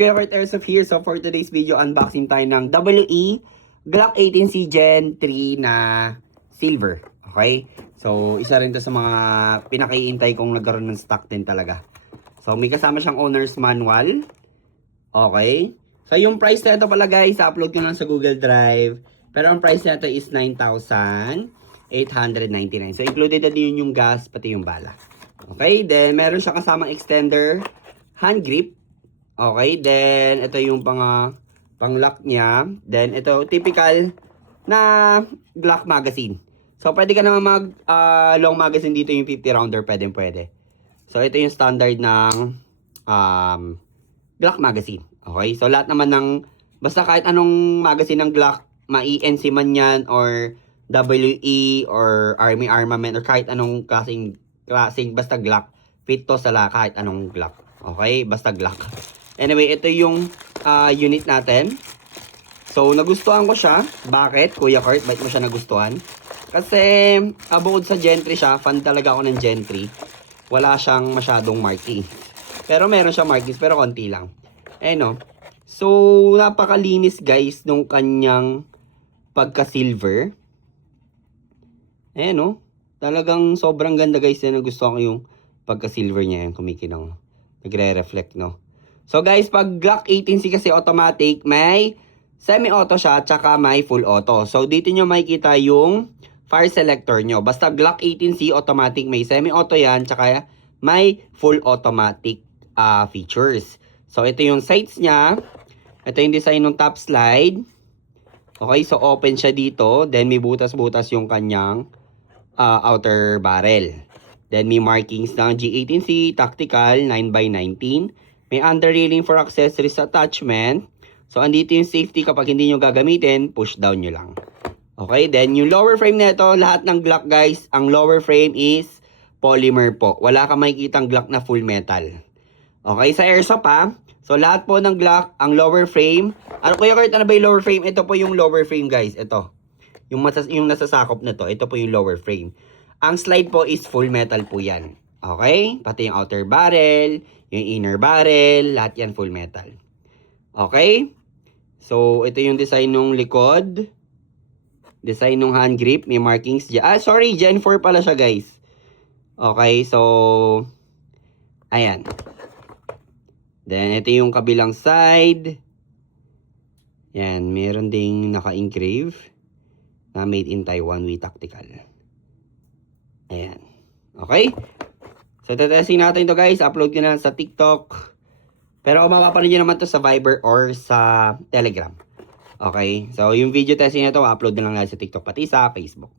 Kuya Kurt Airsoft here. So for today's video, unboxing tayo ng WE Glock 18C Gen 3 na silver. Okay? So isa rin to sa mga pinakaiintay kong nagkaroon ng stock din talaga. So may kasama siyang owner's manual. Okay? So yung price na ito pala guys, upload ko lang sa Google Drive. Pero ang price na ito is 9,899. So included na din yung gas, pati yung bala. Okay? Then meron siya kasamang extender, hand grip. Okay, then ito yung pang-lock niya. Then ito typical na Glock magazine. So pwede ka naman mag long magazine dito, yung 50 rounder, pwede. So ito yung standard ng Glock magazine. Okay, so lahat naman ng basta kahit anong magazine ng Glock, ma-ENC man yan or WE or Army Armament or kahit anong klaseng basta Glock, fit to sa kahit anong Glock. Okay, basta Glock. Anyway, ito yung unit natin. So, nagustuhan ko siya. Bakit, Kuya Kurt? Bakit mo siya nagustuhan? Kasi, bukod sa Gen 3 siya, fan talaga ako ng Gen 3. Wala siyang masyadong markings. Pero meron siyang markings, pero konti lang. No? So, napakalinis guys nung kanyang pagka-silver. No? Talagang sobrang ganda guys. Nagustuhan ko yung pagka-silver niya. Yung kumikinang. Nagre-reflect, no? So guys, pag Glock 18C kasi automatic, may semi-auto siya, tsaka may full auto. So dito nyo makikita yung fire selector nyo. Basta Glock 18C automatic, may semi-auto yan, tsaka may full automatic features. So ito yung sights niya. Ito yung design ng top slide. Okay, so open siya dito. Then may butas-butas yung kanyang outer barrel. Then may markings ng G18C, tactical, 9x19. May under railing for accessories attachment. So, andito yung safety kapag hindi nyo gagamitin, push down nyo lang. Okay, then yung lower frame nito, lahat ng Glock guys, ang lower frame is polymer po. Wala ka makikitang Glock na full metal. Okay, sa airsoft pa. So, lahat po ng Glock, ang lower frame. Ano Kuya Kurt, ano ba yung lower frame? Ito po yung lower frame guys, ito. Yung nasasakop na to, ito po yung lower frame. Ang slide po is full metal po yan. Okay? Pati yung outer barrel, yung inner barrel, lahat yan full metal. Okay? So, ito yung design ng likod. Design ng hand grip, may markings dyan. Sorry, Gen 4 pala siya guys. Okay, so, ayan. Then, ito yung kabilang side. Yan, meron ding naka-engrave na made in Taiwan with tactical. Ayan. Okay? So, testing natin ito guys. Upload ko na sa TikTok. Pero kung mapapanood nyo naman to sa Viber or sa Telegram. Okay? So, yung video testing na ito, upload na lang sa TikTok pati sa Facebook.